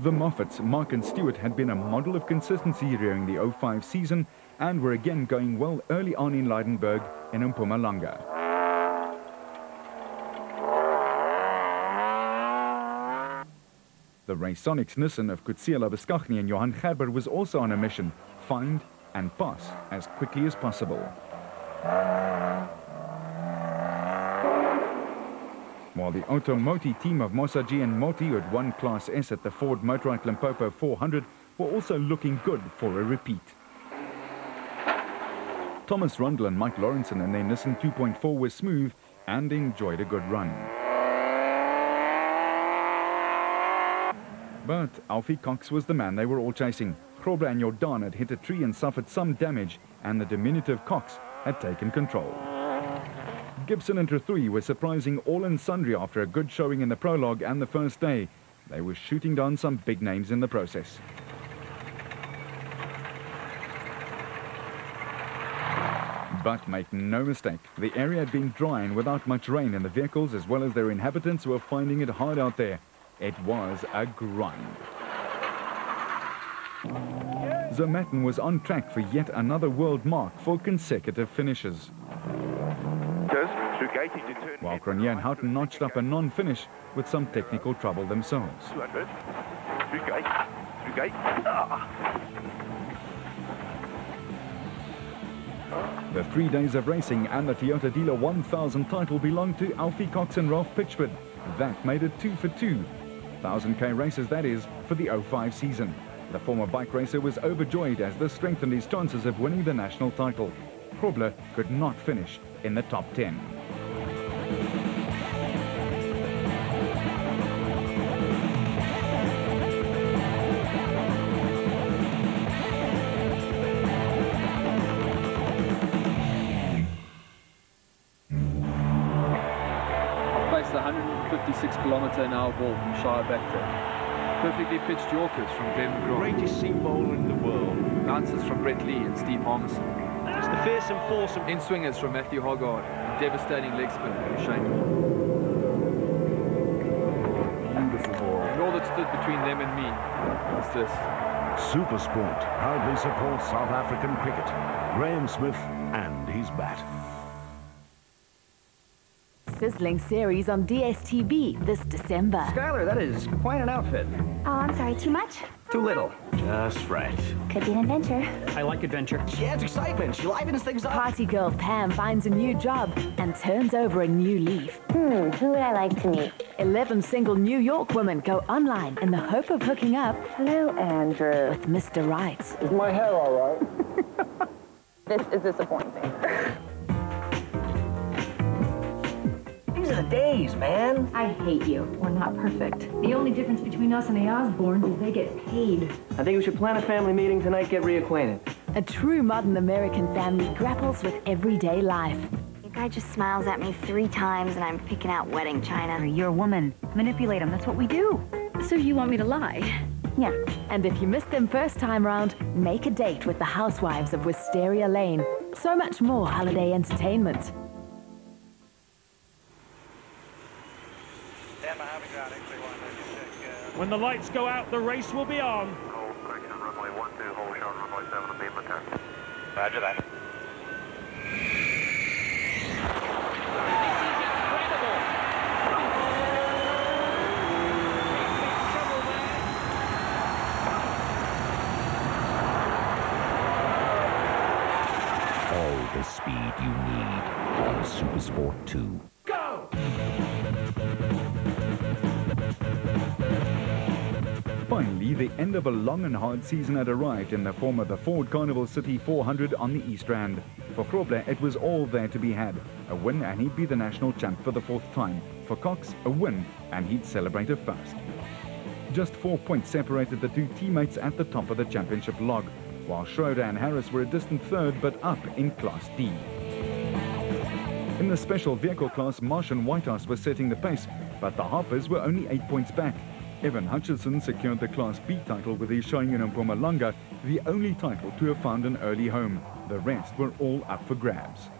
The Moffats, Mark and Stewart, had been a model of consistency during the 05 season and were again going well early on in Leidenburg in Mpumalanga. The Raysonics Nissan of Kutsiela Beskachny and Johan Gerber was also on a mission: find and pass as quickly as possible. While the Automoti team of Mosaji and Moti, who had won Class S at the Ford Motorrad Limpopo 400, were also looking good for a repeat. Thomas Rundle and Mike Lawrenson and their Nissan 2.4 were smooth, and enjoyed a good run. But Alfie Cox was the man they were all chasing. Grobler and Jordan had hit a tree and suffered some damage, and the diminutive Cox had taken control. Gibson and Trethewey were surprising all and sundry after a good showing in the prologue and the first day. They were shooting down some big names in the process. But make no mistake, the area had been dry and without much rain, and the vehicles as well as their inhabitants were finding it hard out there. It was a grind. Zermatten was on track for yet another world mark for consecutive finishes. While Cronje and Houghton notched up a non-finish with some technical trouble themselves. The 3 days of racing and the Toyota Dealer 1000 title belonged to Alfie Cox and Ralph Pitchford. That made it 2 for 2. 1000k races, that is, for the 05 season. The former bike racer was overjoyed as this strengthened his chances of winning the national title. Grobler could not finish in the top 10. The 156km/h ball from Shire Bacter. Perfectly pitched Yorkers from Glenn McGraw. Greatest seam bowler in the world. Bounces from Brett Lee and Steve Harmison. It's the fearsome foursome. In swingers from Matthew Hoggard. Devastating leg spin from Shane. Beautiful ball. And all that stood between them and me was this. Supersport proudly supports South African cricket. Graham Smith and his bat. Sizzling series on DSTV this December. Skylar, that is quite an outfit. Oh, I'm sorry, too much? Too little. Just right. Could be an adventure. I like adventure. She adds excitement. She livens things up. Party girl Pam finds a new job and turns over a new leaf. Who would I like to meet? 11 single New York women go online in the hope of hooking up. Hello, Andrew. With Mr. Right. Is my hair all right? This is disappointing. These are the days, man. I hate you. We're not perfect. The only difference between us and the Osborns is they get paid. I think we should plan a family meeting tonight, get reacquainted. A true modern American family grapples with everyday life. Your guy just smiles at me 3 times and I'm picking out wedding china. You're a woman. Manipulate him. That's what we do. So you want me to lie? Yeah. And if you missed them first time round, make a date with the housewives of Wisteria Lane. So much more holiday entertainment. When the lights go out, the race will be on. Runway 12, hold short, runway 7, and beam attack. Roger that. All the speed you need on Supersport 2. Go! Finally, the end of a long and hard season had arrived in the form of the Ford Carnival City 400 on the East Rand. For Grobler, it was all there to be had. A win and he'd be the national champ for the 4th time. For Cox, a win and he'd celebrate a first. Just 4 points separated the 2 teammates at the top of the championship log, while Schroeder and Harris were a distant 3rd but up in Class D. In the special vehicle class, Marsh and Whitehouse were setting the pace, but the Harpers were only 8 points back. Evan Hutchinson secured the Class B title with his showing in Mpumalanga, the only title to have found an early home. The rest were all up for grabs.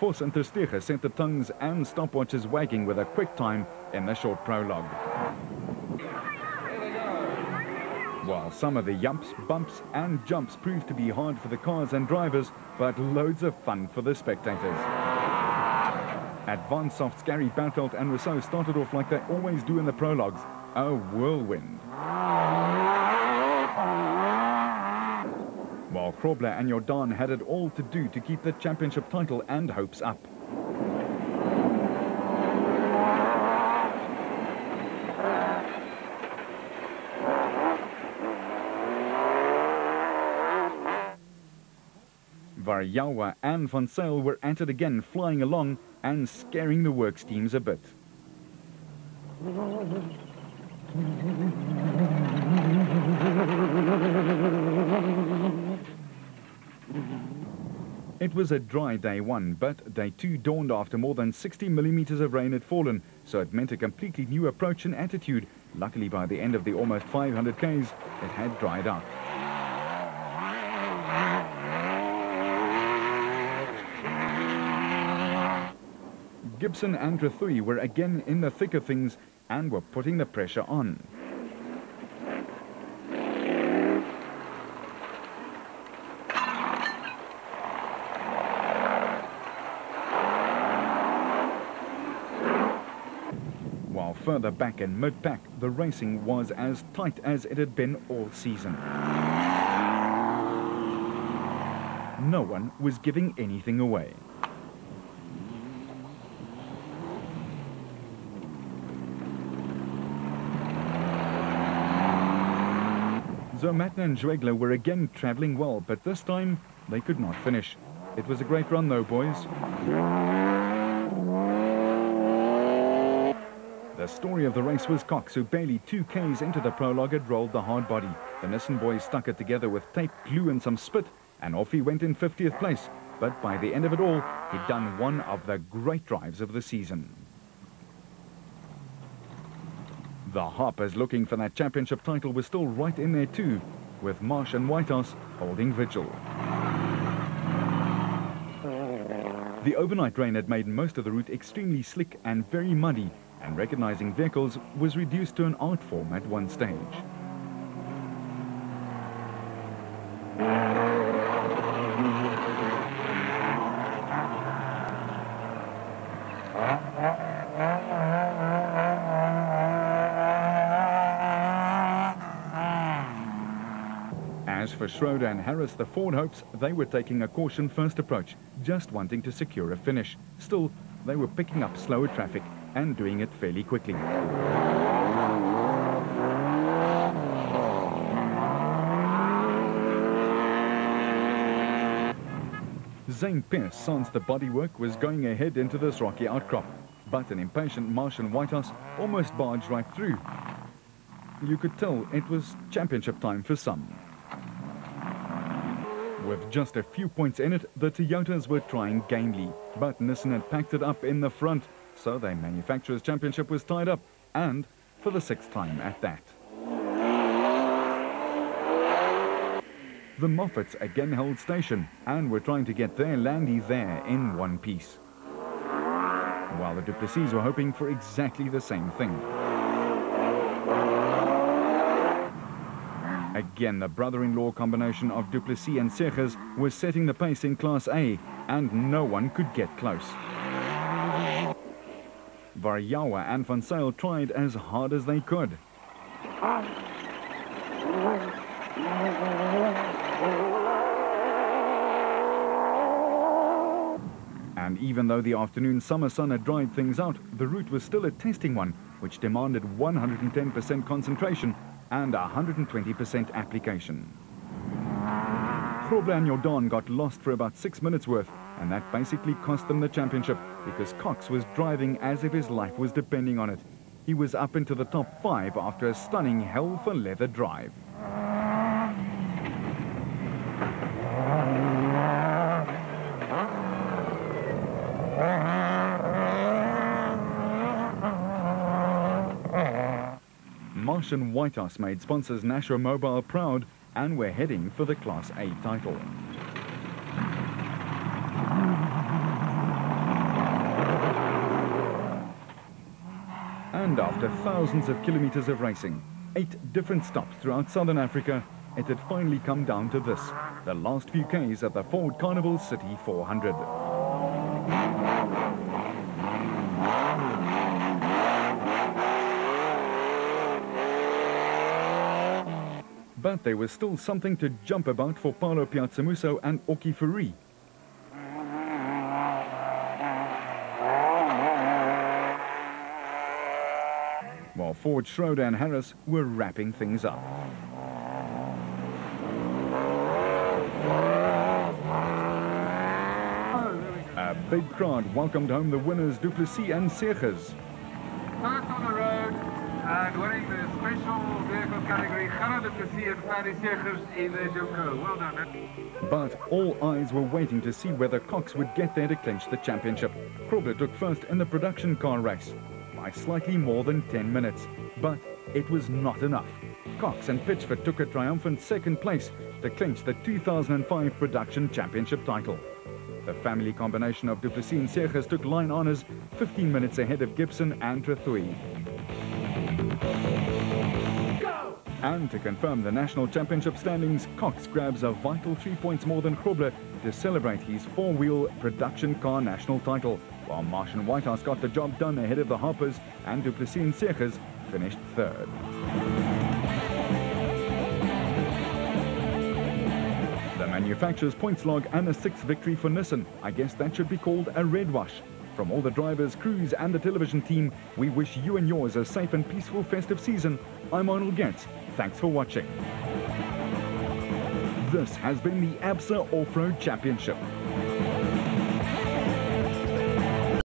Vos and Terstegen sent the tongues and stopwatches wagging with a quick time in the short prologue. While some of the yumps, bumps and jumps proved to be hard for the cars and drivers, but loads of fun for the spectators. Advanced Soft's Gary Bartelt and Rousseau started off like they always do in the prologues, a whirlwind. While Grobler and Jordan had it all to do to keep the championship title and hopes up. Varjawa and Van Zyl were at it again, flying along, and scaring the works teams a bit. It was a dry day one, but day two dawned after more than 60 millimeters of rain had fallen, so it meant a completely new approach and attitude. Luckily, by the end of the almost 500 Ks, it had dried up. Gibson and Trethui were again in the thick of things and were putting the pressure on. While further back in mid-pack, the racing was as tight as it had been all season. No one was giving anything away. Zermatt and Zwegler were again travelling well, but this time they could not finish. It was a great run though, boys. The story of the race was Cox, who barely 2 Ks into the prologue had rolled the hard body. The Nissan boys stuck it together with tape, glue and some spit, and off he went in 50th place. But by the end of it all, he'd done one of the great drives of the season. The Harpers looking for that championship title was still right in there too, with Marsh and Whitehouse holding vigil. The overnight rain had made most of the route extremely slick and very muddy, and recognizing vehicles was reduced to an art form at one stage. As for Schroeder and Harris, the Ford hopes, they were taking a caution-first approach, just wanting to secure a finish. Still, they were picking up slower traffic and doing it fairly quickly. Zane Pierce sensed the bodywork was going ahead into this rocky outcrop, but an impatient Marsh and Whitehouse almost barged right through. You could tell it was championship time for some. With just a few points in it, the Toyotas were trying gamely, but Nissan had packed it up in the front, so their manufacturer's championship was tied up, and for the 6th time at that. The Moffats again held station, and were trying to get their Landy there in one piece, while the Du Plessis were hoping for exactly the same thing. Again, the brother-in-law combination of Du Plessis and Segers was setting the pace in Class A, and no one could get close. Varjawa and Van Zyl tried as hard as they could. And even though the afternoon summer sun had dried things out, the route was still a testing one, which demanded 110% concentration and 120% application. Grobler and Jordan got lost for about 6 minutes worth, and that basically cost them the championship, because Cox was driving as if his life was depending on it. He was up into the top 5 after a stunning hell-for-leather drive. Marsh and Whitehouse made sponsors Nashua Mobile proud and were heading for the Class A title. And after thousands of kilometers of racing, 8 different stops throughout Southern Africa, it had finally come down to this, the last few Ks at the Ford Carnival City 400. But there was still something to jump about for Paulo Piazzamuso and Oki Fourie. While Ford, Schroeder and Harris were wrapping things up. A A big crowd welcomed home the winners Du Plessis and Segers. First on the road and winning the special vehicle category, Gerard Du Plessis and Ferry Segers in the Joko. Well done. But all eyes were waiting to see whether Cox would get there to clinch the championship. Grobler took first in the production car race by slightly more than 10 minutes. But it was not enough. Cox and Pitchford took a triumphant second place to clinch the 2005 production championship title. The family combination of Du Plessis and Segers took line honours 15 minutes ahead of Gibson and Trethui. And to confirm the national championship standings, Cox grabs a vital 3 points more than Grobler to celebrate his four-wheel production car national title, while Marsh and Whitehouse got the job done ahead of the Harpers, and Du Plessis and Segers finished third. The manufacturer's points log and a 6th victory for Nissan. I guess that should be called a red wash. From all the drivers, crews and the television team, we wish you and yours a safe and peaceful festive season. I'm Arnold Getz. Thanks for watching. This has been the ABSA Off-Road Championship.